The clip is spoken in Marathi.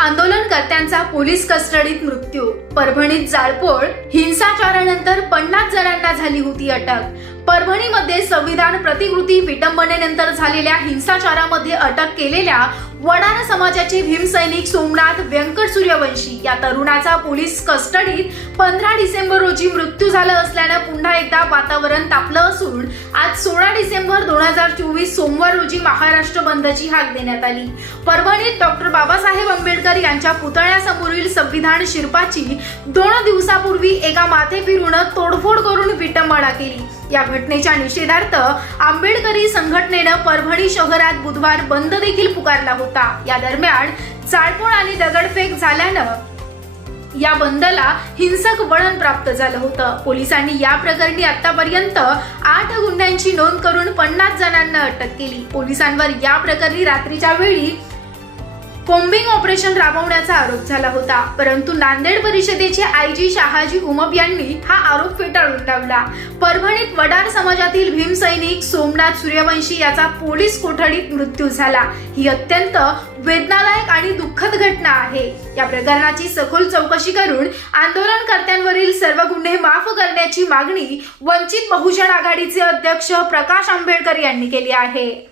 आंदोलनकर्त्यांचा पोलीस कस्टडीत मृत्यू. परभणीत जाळपोळ हिंसाचारानंतर पन्नास जणांना झाली होती अटक. परभणीमध्ये संविधान प्रतिकृती विटंबनेनंतर झालेल्या हिंसाचारामध्ये अटक केलेल्या वडार समाजाचे भीमसैनिक सोमनाथ व्यंकट सूर्यवंशी या तरुणाचा पोलीस कस्टडीत पंधरा डिसेंबर रोजी मृत्यू झाला असल्यानं पुन्हा एकदा वातावरण तापलं असून आज सोळा डिसेंबर दोन हजार चोवीस सोमवार रोजी महाराष्ट्र बंदची हाक देण्यात आली. परभणीत डॉक्टर बाबा यांच्या पुतळ्यासमोरील संविधान शिरपाची दोन दिवसापूर्वी एका माथेफिरून तोडफोड करून विटंबना केली. या घटनेच्या निषेधार्थ आंबेडकरी संघटनेनं परभणी शहरात बुधवार बंद देखील पुकारला होता. या दरम्यान चाळपोळ आणि दगडफेक झाल्यानं या बंदला हिंसक वळण प्राप्त झालं होतं. पोलिसांनी या प्रकरणी आतापर्यंत आठ गुन्ह्यांची नोंद करून पन्नास जणांना अटक केली. पोलिसांवर या प्रकरणी रात्रीच्या वेळी कोम्बिंग ऑपरेशन राबवण्याचा आरोप झाला होता. परंतु नांदेड परिषदेचे आयजी शहाजी उमप यांनी हा आरोप फेटाळून लावला. परभणीत वडार समाजातील भीमसैनिक सोमनाथ सूर्यवंशी याचा पोलीस कोठडीत मृत्यू झाला. ही अत्यंत वेदनादायक आणि दुःखद घटना आहे. या प्रकरणाची सखोल चौकशी करून आंदोलनकर्त्यांवरील सर्व गुन्हे माफ करण्याची मागणी वंचित बहुजन आघाडीचे अध्यक्ष प्रकाश आंबेडकर यांनी केली आहे.